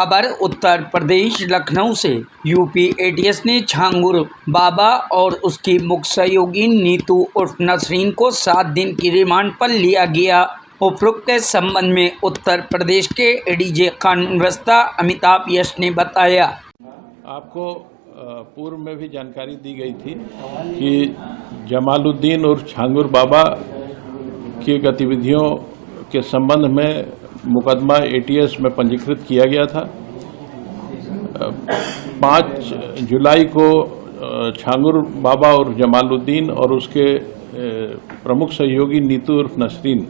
खबर उत्तर प्रदेश लखनऊ से। UP ATS ने छांगुर बाबा और उसकी मुख्य सहयोगी नीतू उर्फ नसरीन को 7 दिन की रिमांड पर लिया गया। उपरोक्त के संबंध में उत्तर प्रदेश के एडीजे कानून व्यवस्था अमिताभ यश ने बताया। आपको पूर्व में भी जानकारी दी गई थी कि जमालुद्दीन और छांगुर बाबा की गतिविधियों के संबंध में मुकदमा एटीएस में पंजीकृत किया गया था। 5 जुलाई को छांगुर बाबा और जमालुद्दीन और उसके प्रमुख सहयोगी नीतू उर्फ नसरीन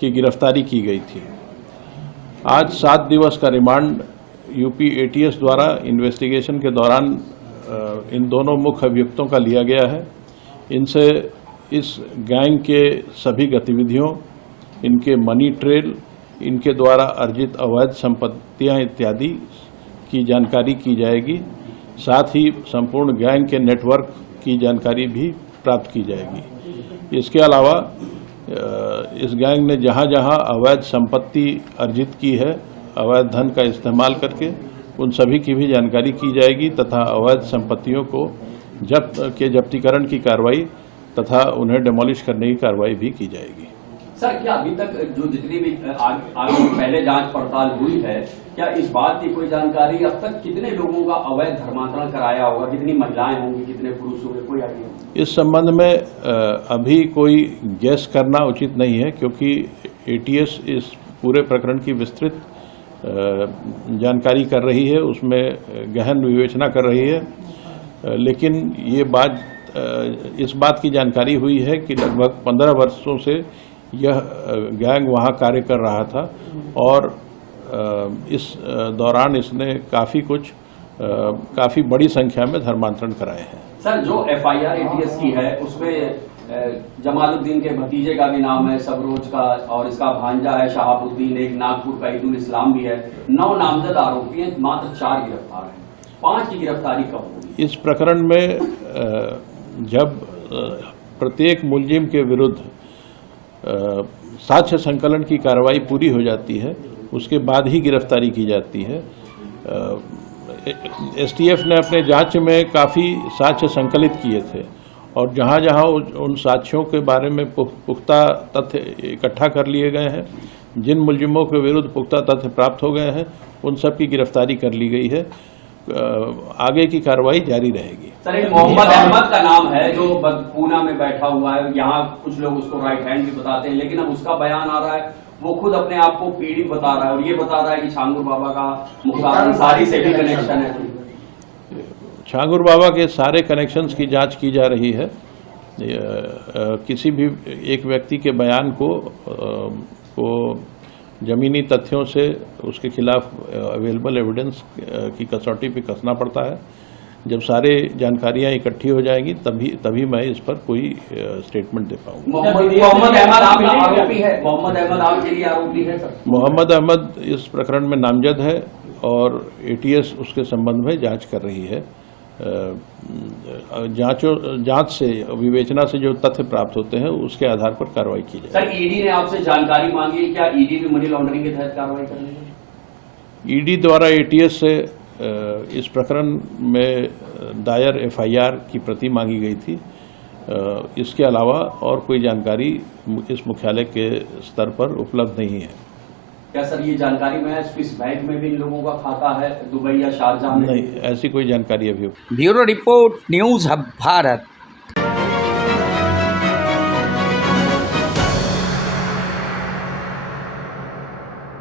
की गिरफ्तारी की गई थी। आज 7 दिवस का रिमांड यूपी एटीएस द्वारा इन्वेस्टिगेशन के दौरान इन दोनों मुख्य अभियुक्तों का लिया गया है। इनसे इस गैंग के सभी गतिविधियों, इनके मनी ट्रेल, इनके द्वारा अर्जित अवैध संपत्तियां इत्यादि की जानकारी की जाएगी। साथ ही संपूर्ण गैंग के नेटवर्क की जानकारी भी प्राप्त की जाएगी। इसके अलावा इस गैंग ने जहां जहां अवैध संपत्ति अर्जित की है, अवैध धन का इस्तेमाल करके, उन सभी की भी जानकारी की जाएगी तथा अवैध संपत्तियों को जब्तीकरण की कार्रवाई तथा उन्हें डिमोलिश करने की कार्रवाई भी की जाएगी। सर, क्या अभी तक जो जितनी भी आगे पहले जांच पड़ताल हुई है, क्या इस बात की कोई जानकारी अब तक कितने लोगों का अवैध धर्मांतरण कराया होगा, कितनी महिलाएं होंगी, कितने पुरुष होंगे, कोई आइडिया? इस संबंध में अभी कोई गैस करना उचित नहीं है, क्योंकि एटीएस इस पूरे प्रकरण की विस्तृत जानकारी कर रही है, उसमें गहन विवेचना कर रही है। लेकिन ये इस बात की जानकारी हुई है कि लगभग 15 वर्षों से यह गैंग वहाँ कार्य कर रहा था और इस दौरान इसने काफ़ी बड़ी संख्या में धर्मांतरण कराए हैं। सर, जो एफआईआर एटीएस की है उसमें जमालुद्दीन के भतीजे का भी नाम है, सबरोज का, और इसका भांजा है शहाबुद्दीन, एक नागपुर का ईदुल इस्लाम भी है। 9 नामजद आरोपी हैं, मात्र 4 गिरफ्तार हैं। 5 की गिरफ्तारी कब होगी? इस प्रकरण में जब प्रत्येक मुलजिम के विरुद्ध साक्ष्य संकलन की कार्रवाई पूरी हो जाती है, उसके बाद ही गिरफ्तारी की जाती है। एसटीएफ ने अपने जांच में काफ़ी साक्ष्य संकलित किए थे और जहां जहां उन साक्ष्यों के बारे में पुख्ता तथ्य इकट्ठा कर लिए गए हैं, जिन मुलजिमों के विरुद्ध पुख्ता तथ्य प्राप्त हो गए हैं, उन सब की गिरफ्तारी कर ली गई है। आगे की कार्रवाई जारी रहेगी। सर, एक मोहम्मद अहमद का नाम है जो पूना में बैठा हुआ है, यहाँ कुछ लोग उसको राइट हैंड भी बताते हैं, लेकिन अब उसका बयान आ रहा है, वो खुद अपने आप को पीड़ित बता रहा है और ये बता रहा है कि छांगुर बाबा का मुख्तार अंसारी से भी कनेक्शन है। छांगुर बाबा के सारे कनेक्शंस की जांच की जा रही है। किसी भी एक व्यक्ति के बयान को जमीनी तथ्यों से उसके खिलाफ अवेलेबल एविडेंस की कसौटी पे कसना पड़ता है। जब सारे जानकारियां इकट्ठी हो जाएंगी तभी मैं इस पर कोई स्टेटमेंट दे पाऊंगा। मोहम्मद अहमद आरोपी है? मोहम्मद अहमद आपके लिए आरोपी है सर? मोहम्मद अहमद इस प्रकरण में नामजद है और एटीएस उसके संबंध में जांच कर रही है। जांच से, विवेचना से जो तथ्य प्राप्त होते हैं उसके आधार पर कार्रवाई की जाए। सर, ईडी ने आपसे जानकारी मांगी है, क्या ईडी भी मनी लॉन्ड्रिंग के तहत कार्रवाई करेगी? ईडी द्वारा एटीएस से इस प्रकरण में दायर एफआईआर की प्रति मांगी गई थी। इसके अलावा और कोई जानकारी इस मुख्यालय के स्तर पर उपलब्ध नहीं है। क्या सर ये जानकारी में स्विस बैंक में भी इन लोगों का खाता है, दुबई या शारजाह में? नहीं, ऐसी कोई जानकारी अभी। Bureau report, news hub Bharat.